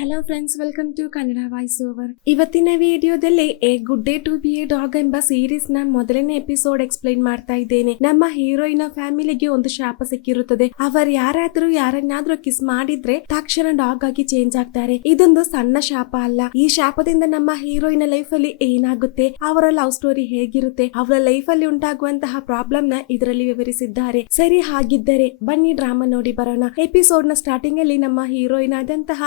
Hello friends welcome to Kannada voice over ಇವತ್ತಿನ ವಿಡಿಯೋದಲ್ಲಿ a good day to be a dog ಎಂಬ ಸೀರೀಸ್ನ ಮೊದಲನೇ ಎಪಿಸೋಡ್ ಎಕ್ಸ್ಪ್ಲೈನ್ ಮಾಡ್ತಾ ಇದ್ದೇನೆ. ನಮ್ಮ ಹೀರೋಯಿನ ಫ್ಯಾಮಿಲಿಗೆ ಒಂದು ಶಾಪ ಸಿಕ್ಕಿರುತ್ತದೆ. ಅವರು ಯಾರಾದ್ರೂ ಯಾರನ್ನಾದ್ರೂ ಕಿಸ್ ಮಾಡಿದ್ರೆ ತಕ್ಷಣ ಡಾಗ್ ಆಗಿ ಚೇಂಜ್ ಆಗ್ತಾರೆ. ಇದೊಂದು ಸಣ್ಣ ಶಾಪ ಅಲ್ಲ. ಈ ಶಾಪದಿಂದ ನಮ್ಮ ಹೀರೋಯಿನ ಲೈಫ್ ಅಲ್ಲಿ ಏನಾಗುತ್ತೆ? ಅವರ ಲವ್ ಸ್ಟೋರಿ ಹೇಗಿರುತ್ತೆ? ಅವರ ಲೈಫ್ ಅಲ್ಲಿ ಉಂಟಾಗುವಂತಹ ಪ್ರಾಬ್ಲಮ್ನ ಇದರಲ್ಲಿ ವಿವರಿಸಿದ್ದಾರೆ. ಸರಿ, ಹಾಗಿದ್ದರೆ ಬನ್ನಿ ಡ್ರಾಮಾ ನೋಡಿ ಬರೋಣ. ಎಪಿಸೋಡ್ನ ಸ್ಟಾರ್ಟಿಂಗ್ ಅಲ್ಲಿ ನಮ್ಮ ಹೀರೋಯಿನ್ ಆದಂತಹ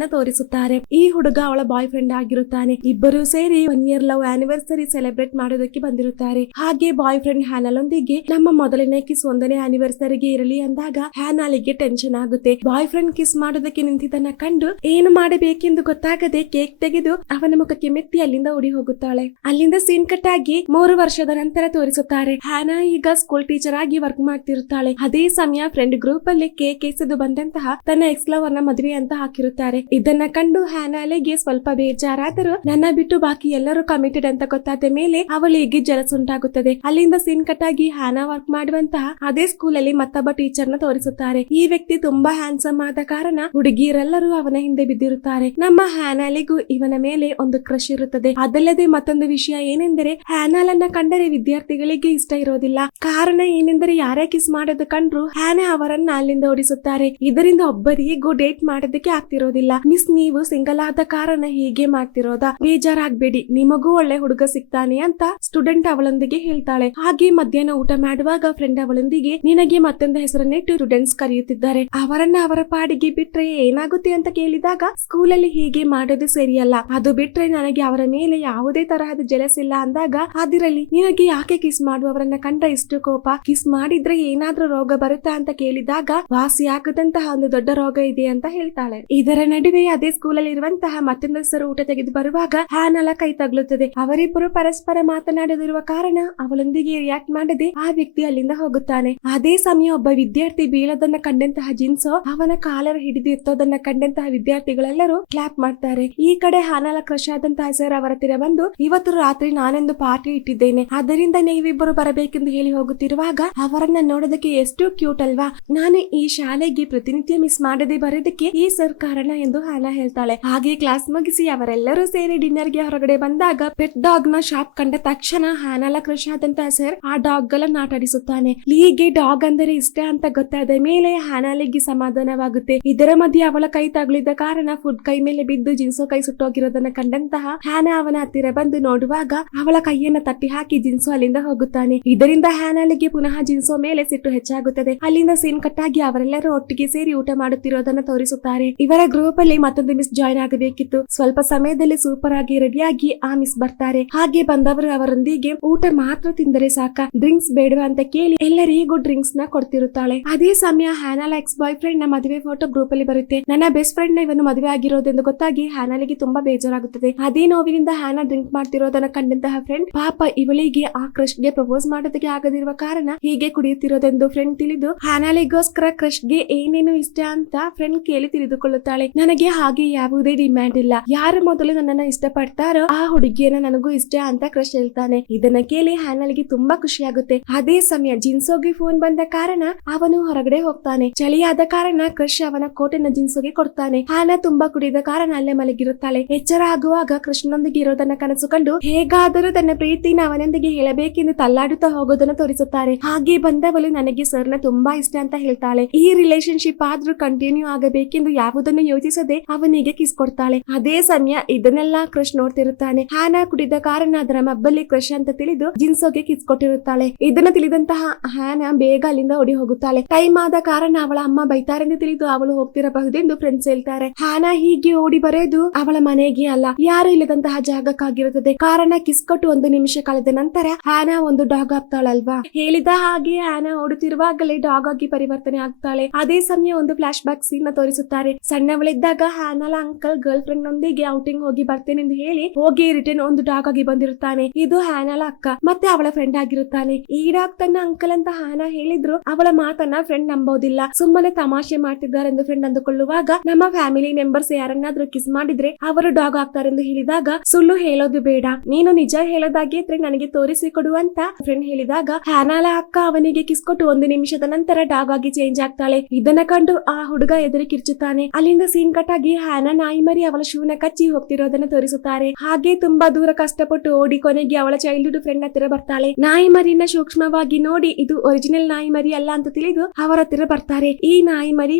ಹ್ಯಾನಾಲನ್ನ ತೋರಿಸುತ್ತಾರೆ. ಈ ಹುಡುಗ ಅವಳ ಬಾಯ್ ಫ್ರೆಂಡ್ ಆಗಿರುತ್ತಾನೆ. ಇಬ್ಬರು ಸೇರಿ one year love anniversary celebrate ಮಾಡೋದಕ್ಕೆ ಬಂದಿರುತ್ತಾರೆ. ಹಾಗೆ ಬಾಯ್ ಫ್ರೆಂಡ್ ಹ್ಯಾನಲೊಂದಿಗೆ ನಮ್ಮ ಮೊದಲನೇ ಕಿಸ್ ಒಂದನೇ ಆನಿವರ್ಸರಿಗೆ ಇರಲಿ ಅಂದಾಗ ಹ್ಯಾನಾಲಿಗೆ ಟೆನ್ಷನ್ ಆಗುತ್ತೆ. ಬಾಯ್ ಫ್ರೆಂಡ್ ಕಿಸ್ ಮಾಡೋದಕ್ಕೆ ನಿಂತಿದ್ದನ್ನ ಕಂಡು ಏನು ಮಾಡಬೇಕೆಂದು ಗೊತ್ತಾಗದೆ ಕೇಕ್ ತೆಗೆದು ಅವನ ಮುಖಕ್ಕೆ ಮೆತ್ತಿ ಅಲ್ಲಿಂದ ಓಡಿ ಹೋಗುತ್ತಾಳೆ. ಅಲ್ಲಿಂದ ಸೀನ್ ಕಟ್ ಆಗಿ ಮೂರು ವರ್ಷದ ನಂತರ ತೋರಿಸುತ್ತಾರೆ. ಹ್ಯಾನಾ ಈಗ ಸ್ಕೂಲ್ ಟೀಚರ್ ಆಗಿ ವರ್ಕ್ ಮಾಡ್ತಿರುತ್ತಾಳೆ. ಅದೇ ಸಮಯ ಫ್ರೆಂಡ್ ಗ್ರೂಪ್ ಅಲ್ಲಿ ಕೇಕ್ ಎಸೆದು ಬಂದಂತಹ ತನ್ನ ಎಕ್ಸ್ ಲವರ್ನ ಮದುವೆ ಅಂತ ಹಾಕಿರುತ್ತಾರೆ. ಇದನ್ನ ಕಂಡು ಹ್ಯಾನಾಲೆಗೆ ಸ್ವಲ್ಪ ಬೇಜಾರಾದರೂ ನನ್ನ ಬಿಟ್ಟು ಬಾಕಿ ಎಲ್ಲರೂ ಕಮಿಟೆಡ್ ಅಂತ ಗೊತ್ತಾದ ಮೇಲೆ ಅವಳಿಗೆ ಜಲಸುಂಟಾಗುತ್ತದೆ ಅಲ್ಲಿಂದ ಸೀನ್ ಕಟ್ ಆಗಿ ಹ್ಯಾನಾ ವರ್ಕ್ ಮಾಡುವಂತಹ ಅದೇ ಸ್ಕೂಲ್ ಅಲ್ಲಿ ಮತ್ತೊಬ್ಬ ಟೀಚರ್ನ ತೋರಿಸುತ್ತಾರೆ. ಈ ವ್ಯಕ್ತಿ ತುಂಬಾ ಹ್ಯಾಂಡ್ಸಮ್ ಆದ ಕಾರಣ ಹುಡುಗಿಯರೆಲ್ಲರೂ ಅವನ ಹಿಂದೆ ಬಿದ್ದಿರುತ್ತಾರೆ. ನಮ್ಮ ಹ್ಯಾನಾಲಿಗೂ ಇವನ ಮೇಲೆ ಒಂದು ಕ್ರಶ್ ಇರುತ್ತದೆ. ಅದಲ್ಲದೆ ಮತ್ತೊಂದು ವಿಷಯ ಏನೆಂದರೆ ಹ್ಯಾನಾಲನ್ನ ಕಂಡರೆ ವಿದ್ಯಾರ್ಥಿಗಳಿಗೆ ಇಷ್ಟ ಇರೋದಿಲ್ಲ. ಕಾರಣ ಏನೆಂದರೆ ಯಾರೇ ಕಿಸ್ ಮಾಡೋದು ಕಂಡ್ರು ಹ್ಯಾನೆ ಅವರನ್ನ ಅಲ್ಲಿಂದ ಓಡಿಸುತ್ತಾರೆ. ಇದರಿಂದ ಒಬ್ಬರಿಗೂ ಡೇಟ್ ಮಾಡೋದಕ್ಕೆ ಆಗ್ತಿರೋದಿಲ್ಲ. ಮಿಸ್ ನೀವು ಸಿಂಗಲ್ ಆದ ಕಾರಣ ಹೀಗೆ ಮಾಡ್ತಿರೋದ? ಬೇಜಾರಾಗ್ಬೇಡಿ. ನಿಮಗೂ ಒಳ್ಳೆ ಹುಡುಗ ಸಿಗ್ತಾನೆ ಅಂತ ಸ್ಟೂಡೆಂಟ್ ಅವಳೊಂದಿಗೆ ಹೇಳ್ತಾಳೆ. ಹಾಗೆ ಮಧ್ಯಾಹ್ನ ಊಟ ಮಾಡುವಾಗ ಫ್ರೆಂಡ್ ಅವಳೊಂದಿಗೆ ನಿನಗೆ ಮತ್ತೊಂದು ಹೆಸರನ್ನಿಟ್ಟು ಸ್ಟೂಡೆಂಟ್ಸ್ ಕರೆಯುತ್ತಿದ್ದಾರೆ. ಅವರನ್ನ ಅವರ ಪಾಡಿಗೆ ಬಿಟ್ರೆ ಏನಾಗುತ್ತೆ ಅಂತ ಕೇಳಿದಾಗ ಸ್ಕೂಲಲ್ಲಿ ಹೀಗೆ ಮಾಡೋದು ಸರಿಯಲ್ಲ. ಅದು ಬಿಟ್ರೆ ನನಗೆ ಅವರ ಮೇಲೆ ಯಾವುದೇ ತರಹದ ಜಲಸ್ ಇಲ್ಲ ಅಂದಾಗ ಅದಿರಲಿ ನಿನಗೆ ಯಾಕೆ ಕಿಸ್ ಮಾಡುವವರನ್ನ ಕಂಡ ಇಷ್ಟು ಕೋಪ? ಕಿಸ್ ಮಾಡಿದ್ರೆ ಏನಾದ್ರೂ ರೋಗ ಬರುತ್ತಾ? ಅಂತ ಕೇಳಿದಾಗ ವಾಸಿ ಆಗದಂತಹ ಒಂದು ದೊಡ್ಡ ರೋಗ ಇದೆ ಅಂತ ಹೇಳ್ತಾಳೆ. ಇದರ ನಡುವೆ ಅದೇ ಸ್ಕೂಲಲ್ಲಿ ಇರುವಂತಹ ಮತ್ತೊಂದು ಊಟ ತೆಗೆದು ಬರುವಾಗ ಹಾನಲ ಕೈ ತಗಲುತ್ತದೆ. ಅವರಿಬ್ಬರು ಪರಸ್ಪರ ಮಾತನಾಡದಿರುವ ಕಾರಣ ಅವಳೊಂದಿಗೆ ರಿಯಾಕ್ಟ್ ಮಾಡದೆ ಆ ವ್ಯಕ್ತಿ ಅಲ್ಲಿಂದ ಹೋಗುತ್ತಾನೆ. ಅದೇ ಸಮಯ ಒಬ್ಬ ವಿದ್ಯಾರ್ಥಿ ಬೀಳೋದನ್ನ ಕಂಡಂತಹ ಜಿನ್ಸೋ ಅವನ ಕಾಲರ ಹಿಡಿದು ಎತ್ತೋದನ್ನ ಕಂಡಂತಹ ವಿದ್ಯಾರ್ಥಿಗಳೆಲ್ಲರೂ ಕ್ಲಾಪ್ ಮಾಡ್ತಾರೆ. ಈ ಕಡೆ ಹಾನಲ ಕ್ರಶ್ ಆದಂತಹ ಸರ್ ಅವರ ತೀರ ಬಂದು, ಇವತ್ತು ರಾತ್ರಿ ನಾನೊಂದು ಪಾರ್ಟಿ ಇಟ್ಟಿದ್ದೇನೆ. ಅದರಿಂದ ನೀವಿಬ್ಬರು ಬರಬೇಕೆಂದು ಹೇಳಿ ಹೋಗುತ್ತಿರುವಾಗ ಅವರನ್ನ ನೋಡೋದಕ್ಕೆ ಎಷ್ಟು ಕ್ಯೂಟ್ ಅಲ್ವಾ? ನಾನು ಈ ಶಾಲೆಗೆ ಪ್ರತಿನಿತ್ಯ ಮಿಸ್ ಮಾಡದೆ ಬರೋದಕ್ಕೆ ಈ ಸರ್ ಕಾರಣ ಎಂದು ಹಾನಾ ಹೇಳ್ತಾಳೆ. ಹಾಗೆ ಕ್ಲಾಸ್ ಮುಗಿಸಿ ಅವರೆಲ್ಲರೂ ಸೇರಿ ಡಿನ್ನರ್ಗೆ ಹೊರಗಡೆ ಬಂದಾಗ ಪೆಟ್ ಡಾಗ್ನ ಶಾಪ್ ಕಂಡ ತಕ್ಷಣ ಹಾನಾಲ ಕೃಷ್ಣ ಆದಂತ ಸರ್ ಆ ಡಾಗ್ ಗಳನ್ನ ಆಟಾಡಿಸುತ್ತಾನೆ ಲೀಗೆ ಡಾಗ್ ಅಂದರೆ ಇಷ್ಟ ಅಂತ ಗೊತ್ತಾದ ಮೇಲೆ ಹಾನಾಲಿಗೆ ಸಮಾಧಾನವಾಗುತ್ತೆ. ಇದರ ಮಧ್ಯೆ ಅವಳ ಕೈ ತಗುಲಿದ ಕಾರಣ ಫುಡ್ ಕೈ ಮೇಲೆ ಬಿದ್ದು ಜಿನ್ಸೋ ಕೈ ಸುಟ್ಟೋಗಿರೋದನ್ನ ಕಂಡಂತಹ ಹ್ಯಾನಾ ಅವನ ಹತ್ತಿರ ಬಂದು ನೋಡುವಾಗ ಅವಳ ಕೈಯನ್ನ ತಟ್ಟಿ ಹಾಕಿ ಜಿನ್ಸೋ ಅಲ್ಲಿಂದ ಹೋಗುತ್ತಾನೆ. ಇದರಿಂದ ಹ್ಯಾನಾಲಿಗೆ ಪುನಃ ಜಿನ್ಸೋ ಮೇಲೆ ಸಿಟ್ಟು ಹೆಚ್ಚಾಗುತ್ತದೆ. ಅಲ್ಲಿಂದ ಸೀನ್ ಕಟ್ಟಾಗಿ ಅವರೆಲ್ಲರೂ ಒಟ್ಟಿಗೆ ಸೇರಿ ಊಟ ಮಾಡುತ್ತಿರೋದನ್ನ ತೋರಿಸುತ್ತಾರೆ. ಇವರ ಗ್ರೂಪ್ ಅಲ್ಲಿ ಮತ್ತೊಂದು ಮಿಸ್ ಜಾಯ್ನ್ ಆಗಬೇಕಿತ್ತು. ಸ್ವಲ್ಪ ಸಮಯದಲ್ಲಿ ಸೂಪರ್ ಆಗಿ ರೆಡಿಯಾಗಿ ಆ ಮಿಸ್ ಬರ್ತಾರೆ. ಹಾಗೆ ಬಂದವರು ಅವರೊಂದಿಗೆ ಊಟ ಮಾತ್ರ ತಿಂದರೆ ಸಾಕ. ಡ್ರಿಂಕ್ಸ್ ಬೇಡವಾ ಅಂತ ಕೇಳಿ ಎಲ್ಲರಿಗೂ ಡ್ರಿಂಕ್ಸ್ನ ಕೊಡ್ತಿರುತ್ತಾಳೆ. ಅದೇ ಸಮಯ ಹ್ಯಾನಲ್ ಎಕ್ಸ್ ಬಾಯ್ ಫ್ರೆಂಡ್ನ ಮದುವೆ ಫೋಟೋ ಗ್ರೂಪ್ ಅಲ್ಲಿ ಬರುತ್ತೆ. ನನ್ನ ಬೆಸ್ಟ್ ಫ್ರೆಂಡ್ನ ಇವನು ಮದುವೆ ಆಗಿರೋದೆಂದು ಗೊತ್ತಾಗಿ ಹ್ಯಾನಲಿಗೆ ತುಂಬಾ ಬೇಜಾರಾಗುತ್ತದೆ. ಅದೇ ನೋವಿನಿಂದ ಹ್ಯಾನಾ ಡ್ರಿಂಕ್ ಮಾಡ್ತಿರೋದನ್ನ ಕಂಡಂತಹ ಫ್ರೆಂಡ್ ಪಾಪ ಇವಳಿಗೆ ಆ ಕ್ರಶ್ಗೆ ಪ್ರಪೋಸ್ ಮಾಡೋದಕ್ಕೆ ಆಗದಿರುವ ಕಾರಣ ಹೀಗೆ ಕುಡಿಯುತ್ತಿರೋದೆಂದು ಫ್ರೆಂಡ್ ತಿಳಿದು ಹ್ಯಾನಾಲಿಗೋಸ್ಕರ ಕ್ರಶ್ಗೆ ಏನೇನು ಇಷ್ಟ ಅಂತ ಫ್ರೆಂಡ್ ಕೇಳಿ ತಿಳಿದುಕೊಳ್ಳುತ್ತಾಳೆ. ನನಗೆ ಹಾಗೆ ಯಾವುದೇ ಡಿಮ್ಯಾಂಡ್ ಇಲ್ಲ. ಯಾರು ಮೊದಲು ನನ್ನನ್ನ ಇಷ್ಟಪಡ್ತಾರೋ ಆ ಹುಡುಗಿಯನ್ನ ನನಗೂ ಇಷ್ಟ ಅಂತ ಕ್ರಶ್ ಹೇಳ್ತಾನೆ. ಇದನ್ನ ಕೇಳಿ ಹ್ಯಾನಲ್ಗೆ ತುಂಬಾ ಖುಷಿಯಾಗುತ್ತೆ ಅದೇ ಸಮಯ ಜಿನ್ಸೋಗೆ ಫೋನ್ ಬಂದ ಕಾರಣ ಅವನು ಹೊರಗಡೆ ಹೋಗ್ತಾನೆ. ಚಳಿಯಾದ ಕಾರಣ ಕ್ರಶ್ ಅವನ ಕೋಟೆನ ಜಿನ್ಸೋಗೆ ಕೊಡ್ತಾನೆ. ಹಾನ ತುಂಬಾ ಕುಡಿದ ಕಾರಣ ಅಲ್ಲೇ ಮಲಗಿರುತ್ತಾಳೆ. ಎಚ್ಚರ ಆಗುವಾಗ ಕೃಷ್ಣನೊಂದಿಗೆ ಇರೋದನ್ನ ಕನಸು ಕಂಡು ಹೇಗಾದರೂ ತನ್ನ ಪ್ರೀತಿನ ಅವನೊಂದಿಗೆ ಹೇಳಬೇಕೆಂದು ತಲ್ಲಾಡುತ್ತಾ ಹೋಗೋದನ್ನ ತೋರಿಸುತ್ತಾರೆ. ಹಾಗೆ ಬಂದವಳು ನನಗೆ ಸರ್ನ ತುಂಬಾ ಇಷ್ಟ ಅಂತ ಹೇಳ್ತಾಳೆ. ಈ ರಿಲೇಶನ್ಶಿಪ್ ಆದ್ರೂ ಕಂಟಿನ್ಯೂ ಆಗಬೇಕೆಂದು ಯಾವುದನ್ನು ಅವನಿಗೆ ಕಿಸ್ ಕೊಡ್ತಾಳೆ. ಅದೇ ಸಮಯ ಇದನ್ನೆಲ್ಲ ಕ್ರಶ್ ನೋಡ್ತಿರುತ್ತಾನೆ. ಹ್ಯಾನಾ ಕುಡಿದ ಕಾರಣ ಅದರ ಮಬ್ಬಲ್ಲಿ ಕ್ರಶ್ ಅಂತ ತಿಳಿದು ಜಿನ್ಸೋಗೆ ಕಿಸ್ ಕೊಟ್ಟಿರುತ್ತಾಳೆ. ಇದನ್ನ ತಿಳಿದಂತಹ ಹ್ಯಾನಾ ಬೇಗ ಅಲ್ಲಿಂದ ಓಡಿ ಹೋಗುತ್ತಾಳೆ. ಟೈಮ್ ಆದ ಕಾರಣ ಅವಳ ಅಮ್ಮ ಬೈತಾರೆಂದು ತಿಳಿದು ಅವಳು ಹೋಗ್ತಿರಬಹುದೆಂದು ಫ್ರೆಂಡ್ಸ್ ಹೇಳ್ತಾರೆ. ಹ್ಯಾನಾ ಹೀಗೆ ಓಡಿ ಬರೋದು ಅವಳ ಮನೆಗೆ ಅಲ್ಲ, ಯಾರು ಇಲ್ಲದಂತಹ ಜಾಗಕ್ಕಾಗಿರುತ್ತದೆ. ಕಾರಣ ಕಿಸ್ ಕೊಟ್ಟು ಒಂದು ನಿಮಿಷ ಕಳೆದ ನಂತರ ಹ್ಯಾನಾ ಒಂದು ಡಾಗ್ ಆಗ್ತಾಳಲ್ವಾ? ಹೇಳಿದ ಹಾಗೆ ಹ್ಯಾನಾ ಓಡುತ್ತಿರುವಾಗಲೇ ಡಾಗ್ ಆಗಿ ಪರಿವರ್ತನೆ ಆಗ್ತಾಳೆ. ಅದೇ ಸಮಯ ಒಂದು ಫ್ಲಾಶ್ ಬ್ಯಾಕ್ ಸೀನ್ ತೋರಿಸುತ್ತಾರೆ. ಸಣ್ಣವಳಿದ್ದಾಗ ಹ್ಯಾನಲ ಅಂಕಲ್ ಗರ್ಲ್ ಫ್ರೆಂಡ್ ನೊಂದಿಗೆ ಔಟಿಂಗ್ ಹೋಗಿ ಬರ್ತೇನೆ ಎಂದು ಹೇಳಿ ಹೋಗಿ ರಿಟರ್ನ್ ಒಂದು ಡಾಗ್ ಆಗಿ ಬಂದಿರುತ್ತಾನೆ. ಇದು ಹ್ಯಾನಲ ಅಕ್ಕ. ಮತ್ತೆ ಅವಳ ಫ್ರೆಂಡ್ ಆಗಿರುತ್ತಾನೆ. ಈ ಡಾಗ್ ತನ್ನ ಅಂಕಲ್ ಅಂತ ಹಾನ ಹೇಳಿದ್ರು, ಅವಳ ಮಾತನ್ನ ಫ್ರೆಂಡ್ ನಂಬೋದಿಲ್ಲ. ಸುಮ್ಮನೆ ತಮಾಷೆ ಮಾಡ್ತಿದ್ದಾರೆ ಎಂದು ಫ್ರೆಂಡ್ ಅಂದುಕೊಳ್ಳುವಾಗ ನಮ್ಮ ಫ್ಯಾಮಿಲಿ ಮೆಂಬರ್ಸ್ ಯಾರನ್ನಾದ್ರೂ ಕಿಸ್ ಮಾಡಿದ್ರೆ ಅವರು ಡಾಗ್ ಆಗ್ತಾರೆಂದು ಹೇಳಿದಾಗ ಸುಳ್ಳು ಹೇಳೋದು ಬೇಡ. ನೀನು ನಿಜ ಹೇಳೋದಾಗಿದ್ರೆ ನನಗೆ ತೋರಿಸಿ ಕೊಡುವಂತ ಫ್ರೆಂಡ್ ಹೇಳಿದಾಗ ಹ್ಯಾನಾಲ ಅಕ್ಕ ಅವನಿಗೆ ಕಿಸ್ ಕೊಟ್ಟು ಒಂದು ನಿಮಿಷದ ನಂತರ ಡಾಗ್ ಆಗಿ ಚೇಂಜ್ ಆಗ್ತಾಳೆ. ಇದನ್ನ ಕಂಡು ಆ ಹುಡುಗ ಎದುರು ಕಿರ್ಚುತ್ತಾನೆ. ಅಲ್ಲಿಂದ ಸೀನ್ ಆಗಿ ಹ್ಯಾನ ನಾಯಿ ಮರಿ ಅವಳ ಶೂನ ಕಚ್ಚಿ ಹೋಗ್ತಿರೋದನ್ನ ತೋರಿಸುತ್ತಾರೆ. ಹಾಗೆ ತುಂಬಾ ದೂರ ಕಷ್ಟಪಟ್ಟು ಓಡಿ ಕೊನೆಗೆ ಅವಳ ಚೈಲ್ಡ್ಹುಡ್ ಫ್ರೆಂಡ್ ಹತ್ತಿರ ಬರ್ತಾಳೆ. ನಾಯಿ ಮರಿನ ಸೂಕ್ಷ್ಮವಾಗಿ ನೋಡಿ ಇದು ಒರಿಜಿನಲ್ ನಾಯಿ ಮರಿ ಅಲ್ಲ ಅಂತ ತಿಳಿದು ಅವರ ಹತ್ತಿರ ಬರ್ತಾರೆ. ಈ ನಾಯಿ ಮರಿ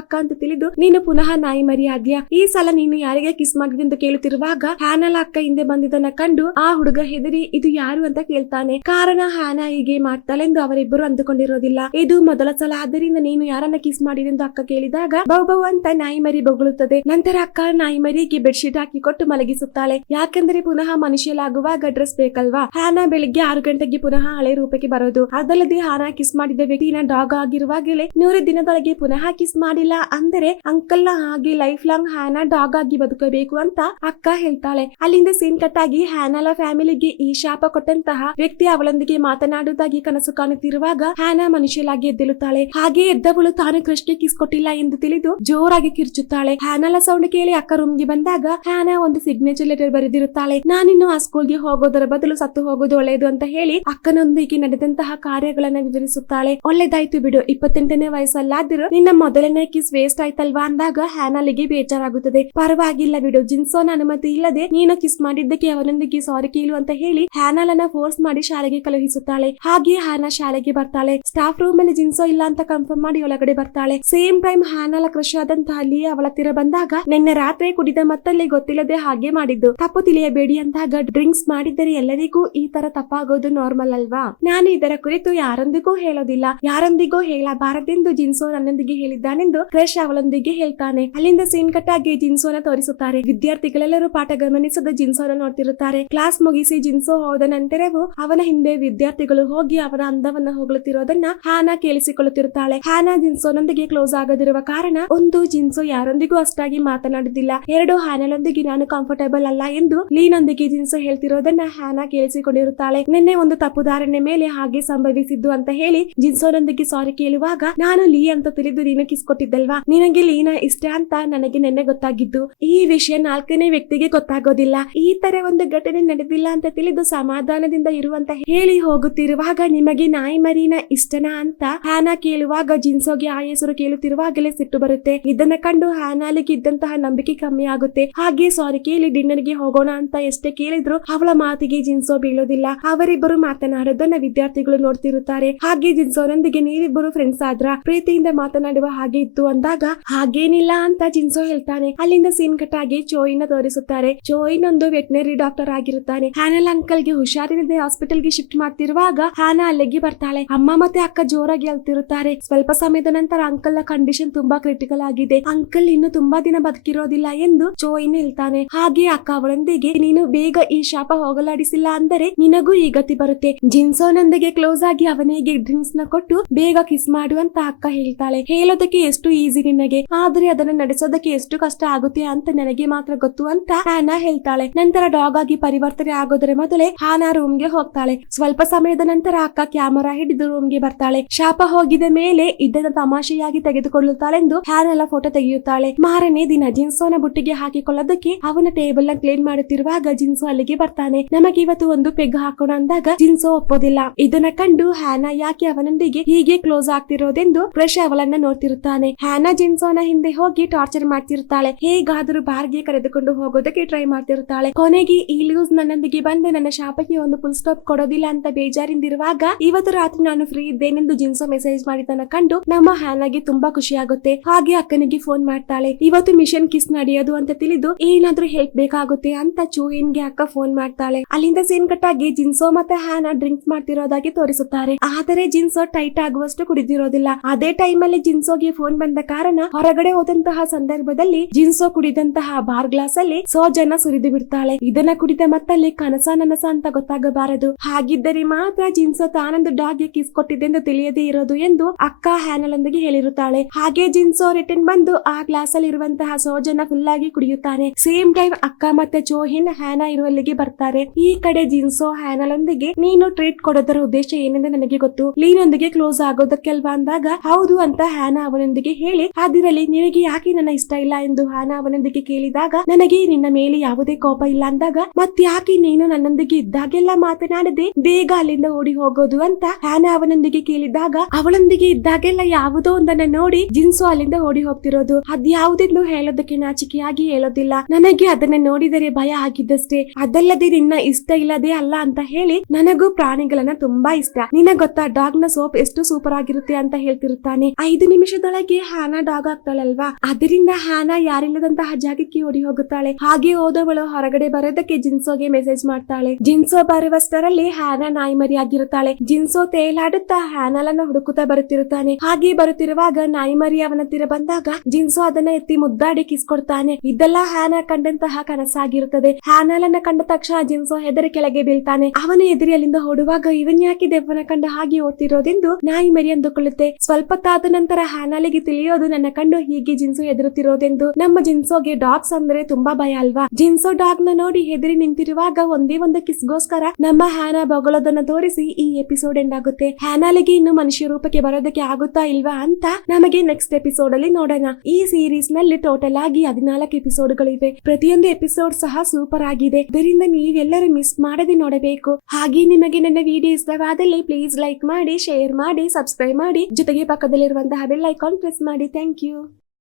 ಅಕ್ಕ ಅಂತ ತಿಳಿದು, ನೀನು ಪುನಃ ನಾಯಿ ಮರಿ ಆದ್ಯಾ ಈ ಸಲ ನೀನು ಯಾರಿಗೆ ಕಿಸ್ ಮಾಡಿದೆ ಅಂತ ಕೇಳುತ್ತಿರುವಾಗ ಹ್ಯಾನಲ ಅಕ್ಕ ಹಿಂದೆ ಬಂದಿದ್ದನ್ನ ಕಂಡು ಆ ಹುಡುಗ ಹೆದರಿ, ಇದು ಯಾರು ಅಂತ ಕೇಳ್ತಾನೆ. ಕಾರಣ ಹ್ಯಾನ ಹೀಗೆ ಮಾಡ್ತಾಳೆಂದು ಅವರಿಬ್ಬರು ಅಂದುಕೊಂಡಿರೋದಿಲ್ಲ. ಇದು ಮೊದಲ ಸಲ. ಆದ್ದರಿಂದ ನೀನು ಯಾರನ್ನ ಕಿಸ್ ಮಾಡಿದೆ ಎಂದು ಅಕ್ಕ ಕೇಳಿದಾಗ, ಬೌ ಬೌ ಅಂತ ನಾಯಿ ಮರಿ ಬೊಗಳುತ್ತದೆ. ನಂತರ ಅಕ್ಕ ನಾಯಿ ಮರಿಗೆ ಬೆಡ್ಶೀಟ್ ಹಾಕಿ ಕೊಟ್ಟು ಮಲಗಿಸುತ್ತಾಳೆ. ಯಾಕೆಂದರೆ ಪುನಃ ಮನುಷ್ಯಲಾಗುವಾಗ ಡ್ರೆಸ್ ಬೇಕಲ್ವಾ? ಹಾನ ಬೆಳಿಗ್ಗೆ ಆರು ಗಂಟೆಗೆ ಪುನಃ ಹಳೆ ರೂಪಕ್ಕೆ ಬರೋದು. ಅದಲ್ಲದೆ ಹಾನ ಕಿಸ್ ಮಾಡಿದ ವ್ಯಕ್ತಿನ ಡಾಗ್ ಆಗಿರುವಾಗಲೇ ನೂರು ದಿನದೊಳಗೆ ಪುನಃ ಕಿಸ್ ಮಾಡಿಲ್ಲ. ಅಂದರೆ ಅಂಕಲ್ನ ಹಾಗೆ ಲೈಫ್ ಲಾಂಗ್ ಹ್ಯಾನ ಡಾಗ್ ಆಗಿ ಬದುಕಬೇಕು ಅಂತ ಅಕ್ಕ ಹೇಳ್ತಾಳೆ. ಅಲ್ಲಿಂದ ಸೀನ್ ಕಟ್ ಆಗಿ ಹ್ಯಾನಲ ಫ್ಯಾಮಿಲಿಗೆ ಈ ಶಾಪ ಕೊಟ್ಟಂತಹ ವ್ಯಕ್ತಿ ಅವಳೊಂದಿಗೆ ಮಾತನಾಡುವುದಾಗಿ ಕನಸು ಕಾಣುತ್ತಿರುವಾಗ ಹ್ಯಾನ ಮನುಷ್ಯಲಾಗಿ ಎದ್ದಿಳುತ್ತಾಳೆ. ಹಾಗೆ ಎದ್ದವಳು ತಾನು ಕೃಷ್ಣ ಕಿಸ್ ಕೊಟ್ಟಿಲ್ಲ ಎಂದು ತಿಳಿದು ಜೋರಾಗಿ ಕಿರ್ಚುತ್ತಾಳೆ. ಹ್ಯಾನಲ ಸೌಂಡ್ ಕೇಳಿ ಅಕ್ಕ ರೂಮ್ಗೆ ಬಂದಾಗ ಹ್ಯಾನ ಒಂದು ಸಿಗ್ನೇಚರ್ ಲೆಟರ್ ಬರೆದಿರುತ್ತಾಳೆ. ನಾನಿನ್ನು ಆ ಸ್ಕೂಲ್ಗೆ ಹೋಗೋದರ ಬದಲು ಸತ್ತು ಹೋಗೋದು ಒಳ್ಳೆಯದು ಅಂತ ಹೇಳಿ ಅಕ್ಕನೊಂದಿಗೆ ನಡೆದಂತಹ ಕಾರ್ಯಗಳನ್ನ ವಿವರಿಸುತ್ತಾಳೆ. ಒಳ್ಳೇದಾಯ್ತು ಬಿಡು, ಇಪ್ಪತ್ತೆಂಟನೇ ವಯಸ್ಸಲ್ಲಾದ್ರೂ ನಿನ್ನ ಮೊದಲನೇ ಕಿಸ್ ವೇಸ್ಟ್ ಆಯ್ತಲ್ವಾ ಅಂದಾಗ ಹ್ಯಾನಲಿಗೆ ಬೇಜಾರಾಗುತ್ತದೆ. ಪರವಾಗಿಲ್ಲ ಬಿಡು, ಜಿನ್ಸೋನ ಅನುಮತಿ ಇಲ್ಲದೆ ನೀನು ಕಿಸ್ ಮಾಡಿದ್ದಕ್ಕೆ ಅವನೊಂದಿಗೆ ಸಾರಿ ಕೇಳು ಅಂತ ಹೇಳಿ ಹ್ಯಾನಲನ್ನ ಫೋರ್ಸ್ ಮಾಡಿ ಶಾಲೆಗೆ ಕಳುಹಿಸುತ್ತಾಳೆ. ಹಾಗೆ ಹ್ಯಾನ ಶಾಲೆಗೆ ಬರ್ತಾಳೆ. ಸ್ಟಾಫ್ ರೂಮ್ ಅಲ್ಲಿ ಜಿನ್ಸೋ ಇಲ್ಲ ಅಂತ ಕನ್ಫರ್ಮ್ ಮಾಡಿ ಒಳಗಡೆ ಬರ್ತಾಳೆ. ಸೇಮ್ ಟೈಮ್ ಹ್ಯಾನಲ ಕೃಷಿ ಆದಂತಹ ಅಲ್ಲಿ ಹತ್ತಿರ ಬಂದಾಗ ನಿನ್ನೆ ರಾತ್ರಿ ಕುಡಿದ ಮತ್ತಲ್ಲಿ ಗೊತ್ತಿಲ್ಲದೆ ಹಾಗೆ ಮಾಡಿದ್ದು. ತಪ್ಪು ತಿಳಿಯಬೇಡಿ ಅಂದಾಗ ಡ್ರಿಂಕ್ಸ್ ಮಾಡಿದ್ದರೆ ಎಲ್ಲರಿಗೂ ಈ ತರ ತಪ್ಪಾಗೋದು ನಾರ್ಮಲ್ ಅಲ್ವಾ? ನಾನು ಇದರ ಕುರಿತು ಯಾರೊಂದಿಗೂ ಹೇಳೋದಿಲ್ಲ. ಯಾರೊಂದಿಗೂ ಹೇಳಬಾರದೆಂದು ಜಿನ್ಸೋ ನನ್ನೊಂದಿಗೆ ಹೇಳಿದ್ದಾನೆಂದು ಕ್ರಶ್ ಅವಳೊಂದಿಗೆ ಹೇಳ್ತಾನೆ. ಅಲ್ಲಿಂದ ಸೀನ್ ಕಟ್ ಆಗಿ ಜಿನ್ಸೋನ ತೋರಿಸುತ್ತಾರೆ. ವಿದ್ಯಾರ್ಥಿಗಳೆಲ್ಲರೂ ಪಾಠ ಗಮನಿಸದ ಜಿನ್ಸೋನ ನೋಡ್ತಿರುತ್ತಾರೆ. ಕ್ಲಾಸ್ ಮುಗಿಸಿ ಜಿನ್ಸೋ ಹೋದ ನಂತರವೂ ಅವನ ಹಿಂದೆ ವಿದ್ಯಾರ್ಥಿಗಳು ಹೋಗಿ ಅವನ ಅಂದವನ್ನ ಹೋಗಲುತ್ತಿರೋದನ್ನ ಹಾನಾ ಕೇಳಿಸಿಕೊಳ್ಳುತ್ತಿರುತ್ತಾಳೆ. ಹಾನಾ ಜಿನ್ಸೋನೊಂದಿಗೆ ಕ್ಲೋಸ್ ಆಗದಿರುವ ಕಾರಣ ಒಂದು ಜಿನ್ಸೋ ಯಾರೊಂದಿಗೂ ಅಷ್ಟಾಗಿ ಮಾತನಾಡುದಿಲ್ಲ. ಎರಡು ಹ್ಯಾನಲೊಂದಿಗೆ ನಾನು ಕಂಫರ್ಟೇಬಲ್ ಅಲ್ಲ ಎಂದು ಲೀನೊಂದಿಗೆ ಜಿನ್ಸೋ ಹೇಳ್ತಿರೋದನ್ನ ಹ್ಯಾನಾ ಕೇಳಿಸಿಕೊಂಡಿರುತ್ತಾಳೆ. ನಿನ್ನೆ ಒಂದು ತಪ್ಪುದಾರಣೆ ಮೇಲೆ ಹಾಗೆ ಸಂಭವಿಸಿದ್ದು ಅಂತ ಹೇಳಿ ಜಿನ್ಸೋನೊಂದಿಗೆ ಸಾರಿ ಕೇಳುವಾಗ, ನಾನು ಲೀ ಅಂತ ತಿಳಿದು ನೀನು ಕಿಸ್ ಕೊಟ್ಟಿದ್ದಲ್ವಾ? ನಿನಗೆ ಲೀನಾ ಇಷ್ಟ ಅಂತ ನನಗೆ ನಿನ್ನೆ ಗೊತ್ತಾಗಿದ್ದು. ಈ ವಿಷಯ ನಾಲ್ಕನೇ ವ್ಯಕ್ತಿಗೆ ಗೊತ್ತಾಗೋದಿಲ್ಲ. ಈ ತರ ಒಂದು ಘಟನೆ ನಡೆದಿಲ್ಲ ಅಂತ ತಿಳಿದು ಸಮಾಧಾನದಿಂದ ಇರುವಂತ ಹೇಳಿ ಹೋಗುತ್ತಿರುವಾಗ ನಿಮಗೆ ನಾಯಿ ಮರಿನ ಇಷ್ಟನಾ ಅಂತ ಹ್ಯಾನಾ ಕೇಳುವಾಗ ಜಿನ್ಸೋಗೆ ಆ ಹೆಸರು ಕೇಳುತ್ತಿರುವಾಗಲೇ ಸಿಟ್ಟು ಬರುತ್ತೆ. ಇದನ್ನ ಕಂಡು ಹ್ಯಾನಾಲಿಗೆ ಇದ್ದಂತಹ ನಂಬಿಕೆ ಕಮ್ಮಿ ಆಗುತ್ತೆ. ಹಾಗೆ ಸಾರಿ ಕೇಳಿ ಡಿನ್ನರ್ಗೆ ಹೋಗೋಣ ಅಂತ ಎಷ್ಟೇ ಕೇಳಿದ್ರು ಅವಳ ಮಾತಿಗೆ ಜಿನ್ಸೋ ಬೀಳೋದಿಲ್ಲ. ಅವರಿಬ್ಬರು ಮಾತನಾಡೋದನ್ನ ವಿದ್ಯಾರ್ಥಿಗಳು ನೋಡ್ತಿರುತ್ತಾರೆ. ಹಾಗೆ ಜಿನ್ಸೋನೊಂದಿಗೆ ನೀವಿಬ್ಬರು ಫ್ರೆಂಡ್ಸ್ ಆದ್ರ ಪ್ರೀತಿಯಿಂದ ಮಾತನಾಡುವ ಹಾಗೆ ಇತ್ತು ಅಂದಾಗ ಹಾಗೇನಿಲ್ಲ ಅಂತ ಜಿನ್ಸೋ ಹೇಳ್ತಾನೆ. ಅಲ್ಲಿಂದ ಸೀನ್ ಕಟ್ ಆಗಿ ಚೋಯಿನ ತೋರಿಸುತ್ತಾರೆ. ಚೋಯಿನ್ ಒಂದು ವೆಟನರಿ ಡಾಕ್ಟರ್ ಆಗಿರುತ್ತಾನೆ. ಹ್ಯಾನಲ್ ಅಂಕಲ್ಗೆ ಹುಷಾರಿಲ್ಲದೆ ಹಾಸ್ಪಿಟಲ್ಗೆ ಶಿಫ್ಟ್ ಮಾಡ್ತಿರುವಾಗ ಹ್ಯಾನ ಅಲ್ಲಿಗೆ ಬರ್ತಾಳೆ. ಅಮ್ಮ ಮತ್ತೆ ಅಕ್ಕ ಜೋರಾಗಿ ಅಳ್ತಿರುತ್ತಾರೆ ಸ್ವಲ್ಪ ಸಮಯದ ನಂತರ ಅಂಕಲ್ನ ಕಂಡೀಷನ್ ತುಂಬಾ ಕ್ರಿಟಿಕಲ್ ಆಗಿದೆ. ಅಂಕಲ್ ಇನ್ನು ತುಂಬಾ ದಿನ ಬದುಕಿರೋದಿಲ್ಲ ಎಂದು ಚೋಯಿನ್ ಹೇಳ್ತಾನೆ. ಹಾಗೆ ಅಕ್ಕ ಅವಳೊಂದಿಗೆ ನೀನು ಬೇಗ ಈ ಶಾಪ ಹೋಗಲಾಡಿಸಿಲ್ಲ ಅಂದರೆ ನಿನಗೂ ಈ ಗತಿ ಬರುತ್ತೆ. ಜಿನ್ಸೋನೊಂದಿಗೆ ಕ್ಲೋಸ್ ಆಗಿ ಅವನಿಗೆ ಡ್ರಿಂಕ್ಸ್ನ ಕೊಟ್ಟು ಬೇಗ ಕಿಸ್ ಮಾಡುವಂತ ಅಕ್ಕ ಹೇಳ್ತಾಳೆ. ಹೇಳೋದಕ್ಕೆ ಎಷ್ಟು ಈಸಿ ನಿನಗೆ? ಆದ್ರೆ ಅದನ್ನ ನಡೆಸೋದಕ್ಕೆ ಎಷ್ಟು ಕಷ್ಟ ಆಗುತ್ತೆ ಅಂತ ನನಗೆ ಮಾತ್ರ ಗೊತ್ತು ಅಂತ ಹ್ಯಾನಾ ಹೇಳ್ತಾಳೆ. ನಂತರ ಡಾಗ್ ಆಗಿ ಪರಿವರ್ತನೆ ಆಗೋದ್ರ ಮೊದಲೇ ಹಾನಾ ರೂಮ್ಗೆ ಹೋಗ್ತಾಳೆ. ಸ್ವಲ್ಪ ಸಮಯದ ನಂತರ ಅಕ್ಕ ಕ್ಯಾಮರಾ ಹಿಡಿದು ರೂಮ್ಗೆ ಬರ್ತಾಳೆ. ಶಾಪ ಹೋಗಿದ ಮೇಲೆ ಇದನ್ನ ತಮಾಷೆಯಾಗಿ ತೆಗೆದುಕೊಳ್ಳುತ್ತಾಳೆಂದು ಹ್ಯಾನೆಲ್ಲ ಫೋಟೋ ತೆಗೆಯುತ್ತಾಳೆ. ಮಾರನೇ ದಿನ ಜಿನ್ಸೋನ ಬುಟ್ಟಿಗೆ ಹಾಕಿಕೊಳ್ಳೋದಕ್ಕೆ ಅವನ ಟೇಬಲ್ನ ಕ್ಲೀನ್ ಮಾಡುತ್ತಿರುವಾಗ ಜಿನ್ಸೋ ಅಲ್ಲಿಗೆ ಬರ್ತಾನೆ. ನಮಗೆ ಇವತ್ತು ಒಂದು ಪೆಗ್ ಹಾಕೋಣ ಅಂದಾಗ ಜಿನ್ಸೋ ಒಪ್ಪೋದಿಲ್ಲ. ಇದನ್ನ ಕಂಡು ಹ್ಯಾನಾ ಯಾಕೆ ಅವನೊಂದಿಗೆ ಹೀಗೆ ಕ್ಲೋಸ್ ಆಗ್ತಿರೋದೆಂದು ಕ್ರಶ್ ಅವಳನ್ನ ನೋಡ್ತಿರುತ್ತಾನೆ. ಹ್ಯಾನಾ ಜಿನ್ಸೋನ ಹಿಂದೆ ಹೋಗಿ ಟಾರ್ಚರ್ ಮಾಡ್ತಿರುತ್ತಾಳೆ ಹೇಗಾದರೂ ಬಾರ್ಗೆ ಕರೆದುಕೊಂಡು ಹೋಗೋದಕ್ಕೆ ಟ್ರೈ ಮಾಡ್ತಿರುತ್ತಾಳೆ ಕೊನೆಗೆ ಈ ಲೂಸ್ ನನ್ನೊಂದಿಗೆ ಬಂದು ನನ್ನ ಶಾಪಕ್ಕೆ ಒಂದು ಫುಲ್ ಸ್ಟಾಪ್ ಕೊಡೋದಿಲ್ಲ ಅಂತ ಬೇಜಾರಿಂದಿರುವಾಗ ಇವತ್ತು ರಾತ್ರಿ ನಾನು ಫ್ರೀ ಇದ್ದೇನೆಂದು ಜಿನ್ಸೋ ಮೆಸೇಜ್ ಮಾಡಿದ್ದನ್ನ ಕಂಡು ನಮ್ಮ ಹ್ಯಾನಾಗೆ ತುಂಬಾ ಖುಷಿ ಆಗುತ್ತೆ ಹಾಗೆ ಅಕ್ಕನಿಗೆ ಫೋನ್ ಮಾಡ್ತಾಳೆ ಇವತ್ತು ಮಿಷನ್ ಕಿಸ್ ನಡೆಯೋದು ಅಂತ ತಿಳಿದು ಏನಾದ್ರೂ ಹೆಲ್ಪ್ ಬೇಕಾಗುತ್ತೆ ಅಂತ ಚೂಯಿನ್ಗೆ ಅಕ್ಕ ಫೋನ್ ಮಾಡ್ತಾಳೆ. ಅಲ್ಲಿಂದ ಸೀನ್ ಕಟ್ ಜಿನ್ಸೋ ಮತ್ತೆ ಹ್ಯಾನ ಡ್ರಿಂಕ್ ಮಾಡ್ತಿರೋದಾಗಿ ತೋರಿಸುತ್ತಾರೆ. ಆದರೆ ಜಿನ್ಸೋ ಟೈಟ್ ಆಗುವಷ್ಟು ಕುಡಿದಿರೋದಿಲ್ಲ. ಅದೇ ಟೈಮ್ ಅಲ್ಲಿ ಜಿನ್ಸೋಗೆ ಫೋನ್ ಬಂದ ಕಾರಣ ಹೊರಗಡೆ ಹೋದಂತಹ ಸಂದರ್ಭದಲ್ಲಿ ಜಿನ್ಸೋ ಕುಡಿದಂತಹ ಬಾರ್ ಗ್ಲಾಸ್ ಅಲ್ಲಿ ಸೋಜನ್ನ ಸುರಿದು ಬಿಡ್ತಾಳೆ. ಇದನ್ನ ಕುಡಿದ ಮತ್ತಲ್ಲಿ ಕನಸ ನನಸ ಅಂತ ಗೊತ್ತಾಗಬಾರದು. ಹಾಗಿದ್ದರೆ ಮಾತ್ರ ಜಿನ್ಸೋ ತಾನೊಂದು ಡಾಗ್ಗೆ ಕಿಸ್ ಕೊಟ್ಟಿದ್ದೆಂದು ತಿಳಿಯದೇ ಇರೋದು ಎಂದು ಅಕ್ಕ ಹ್ಯಾನಲೊಂದಿಗೆ ಹೇಳಿರುತ್ತಾಳೆ. ಹಾಗೆ ಜಿನ್ಸೋ ರಿಟರ್ನ್ ಬಂದು ಆ ಗ್ಲಾಸ್ ಅಲ್ಲಿ ಇರುವಂತಹ ಸೋಜನ್ನ ಫುಲ್ ಆಗಿ ಕುಡಿಯುತ್ತಾನೆ ಸೇಮ್ ಟೈಮ್ ಅಕ್ಕ ಮತ್ತೆ ಚೋಹಿನ್ ಹ್ಯಾನಾ ಇರುವಲ್ಲಿಗೆ ಬರ್ತಾರೆ. ಈ ಕಡೆ ಜಿನ್ಸೋ ಹ್ಯಾನಲೊಂದಿಗೆ ನೀನು ಟ್ರೀಟ್ ಕೊಡೋದರ ಉದ್ದೇಶ ಏನಂದ್ರೆ ನನಗೆ ಗೊತ್ತು. ಲೀನೊಂದಿಗೆ ಕ್ಲೋಸ್ ಆಗೋದಕ್ಕೆಲ್ವಾ ಅಂದಾಗ, ಹೌದು ಅಂತ ಹ್ಯಾನಾ ಅವನೊಂದಿಗೆ ಹೇಳಿ ಅದಿರಲಿ ನಿನಗೆ ಯಾಕೆ ನನ್ನ ಇಷ್ಟ ಇಲ್ಲ? ಎಂದು ಹ್ಯಾನಾ ಅವನೊಂದಿಗೆ ಕೇಳಿದಾಗ, ನನಗೆ ನಿನ್ನ ಮೇಲೆ ಯಾವುದೇ ಕೋಪ ಇಲ್ಲ ಅಂದಾಗ, ಮತ್ತ್ಯಾಕೆ ನೀನು ನನ್ನೊಂದಿಗೆ ಇದ್ದಾಗೆಲ್ಲ ಮಾತನಾಡದೆ ಬೇಗ ಅಲ್ಲಿಂದ ಓಡಿ ಹೋಗೋದು? ಅಂತ ಹ್ಯಾನಾ ಅವನೊಂದಿಗೆ ಕೇಳಿದಾಗ, ಅವಳೊಂದಿಗೆ ಇದ್ದಾಗೆಲ್ಲ ಯಾವುದೋ ಒಂದನ್ನ ನೋಡಿ ಜಿನ್ಸೋ ಅಲ್ಲಿಂದ ಓಡಿ ಹೋಗ್ತಿರೋದು. ಅದ್ಯಾವುದೆಂದು ಹೇಳೋದಕ್ಕೆ ನಾಚಿಕೆಯಾಗಿ ಹೇಳೋದಿಲ್ಲ. ನನಗೆ ಅದನ್ನ ನೋಡಿದರೆ ಭಯ ಆಗಿದ್ದಷ್ಟೇ. ಅದಲ್ಲದೆ ನಿನ್ನ ಇಷ್ಟ ಇಲ್ಲದೆ ಅಲ್ಲ ಅಂತ ಹೇಳಿ ನನಗೂ ಪ್ರಾಣಿಗಳನ್ನ ತುಂಬಾ ಇಷ್ಟ. ನಿನ್ನ ಗೊತ್ತಾ ಡಾಗ್ನ ಸೋಪ್ ಎಷ್ಟು ಸೂಪರ್ ಆಗಿರುತ್ತೆ ಅಂತ ಹೇಳ್ತಿರುತ್ತಾನೆ. ಐದು ನಿಮಿಷದೊಳಗೆ ಹಾನ ಡಾಗ್ ಆಗ್ತಾಳಲ್ವಾ? ಅದರಿಂದ ಹಾನ ಯಾರಿಲ್ಲದಂತಹ ಜಾಗಕ್ಕೆ ಓಡಿ ಹೋಗುತ್ತಾಳೆ ಹಾಗೆ ಹೋದವಳು ಹೊರಗಡೆ ಬರೋದಕ್ಕೆ ಜಿನ್ಸೋಗೆ ಮೆಸೇಜ್ ಮಾಡ್ತಾಳೆ. ಜಿನ್ಸೋ ಬರುವಷ್ಟರಲ್ಲಿ ಹ್ಯಾನ ನಾಯಿ ಮರಿ ಆಗಿರುತ್ತಾಳೆ ಜಿನ್ಸೋ ತೇಲಾಡುತ್ತಾ ಹ್ಯಾನಲನ್ನು ಹುಡುಕುತ್ತಾ ಬರುತ್ತಿರುತ್ತಾನೆ. ಹಾಗೆ ಬರುತ್ತಿರುವಾಗ ನಾಯಿ ಮರಿ ಅವನ ಹತ್ತಿರ ಬಂದಾಗ ಜಿನ್ಸೋ ಅದನ್ನ ಎತ್ತಿ ಮುದ್ದಾಡಿ ಕಿಸ್ ಕೊಡ್ತಾನೆ ಇದೆಲ್ಲ ಹ್ಯಾನ ಕಂಡಂತಹ ಕನಸಾಗಿರುತ್ತದೆ. ಹ್ಯಾನಲನ್ನ ಕಂಡ ತಕ್ಷಣ ಜಿನ್ಸೋ ಹೆದರಿ ಕೆಳಗೆ ಬೀಳ್ತಾನೆ. ಅವನ ಎದುರಿಯಲ್ಲಿಂದ ಹೊಡುವಾಗ ಇವನ್ ಯಾಕೆ ದೆವ್ವನ ಕಂಡ ಹಾಗೆ ಓದ್ತಿರೋದೆಂದು ನಾಯಿ ಮರಿ ಅಂದುಕೊಳ್ಳುತ್ತೆ. ಸ್ವಲ್ಪ ತಾದ ನಂತರ ಹ್ಯಾನಲಿಗೆ ತಿಳಿಯೋದು ನನ್ನ ಕಂಡು ಹೀಗೆ ಜಿನ್ಸೋ ಹೆದರುತ್ತಿರೋದೆಂದು. ನಮ್ಮ ಜಿನ್ಸೋಗೆ ಡಾಗ್ಸ್ ಅಂದ್ರೆ ತುಂಬಾ ಭಯ ಅಲ್ವಾ? ಜಿನ್ಸೋ ಡಾಗ್ನ ನೋಡಿ ಹೆದರಿ ನಿಂತಿರುವಾಗ ಒಂದೇ ಒಂದು ಕಿಸ್ಗೋಸ್ಕರ ನಮ್ಮ ಹ್ಯಾನ ಬೊಗಳೋದನ್ನ ತೋರಿಸಿ ಈ ಎಪಿಸೋಡ್ ಎಂಡ್ ಆಗುತ್ತೆ ಹ್ಯಾನಾಲಿಗೆ ಇನ್ನು ಮನುಷ್ಯ ರೂಪಕ್ಕೆ ಬರೋದಕ್ಕೆ ಆಗುತ್ತಾ ಇಲ್ವಾ ಅಂತ ನಮಗೆ ನೆಕ್ಸ್ಟ್ ಎಪಿಸೋಡ್ ಅಲ್ಲಿ ನೋಡೋಣ. ಈ ಸೀರೀಸ್ನಲ್ಲಿ ಟೋಟಲ್ ಆಗಿ ಹದಿನಾಲ್ಕು ಎಪಿಸೋಡ್ಗಳಿವೆ ಪ್ರತಿಯೊಂದು ಎಪಿಸೋಡ್ ಸಹ ಸೂಪರ್ ಆಗಿದೆ. ಇದರಿಂದ ನೀವೆಲ್ಲರೂ ಮಿಸ್ ಮಾಡದೆ ನೋಡಬೇಕು. ಹಾಗೆ ನಿಮಗೆ ನನ್ನ ವಿಡಿಯೋ ಇಷ್ಟವಾದಲ್ಲಿ ಪ್ಲೀಸ್ ಲೈಕ್ ಮಾಡಿ ಶೇರ್ ಮಾಡಿ ಸಬ್ಸ್ಕ್ರೈಬ್ ಮಾಡಿ. ಜೊತೆಗೆ ಪಕ್ಕದಲ್ಲಿರುವಂತಹ ಬೆಲ್ ಐಕಾನ್ ಪ್ರೆಸ್ ಮಾಡಿ. Thank you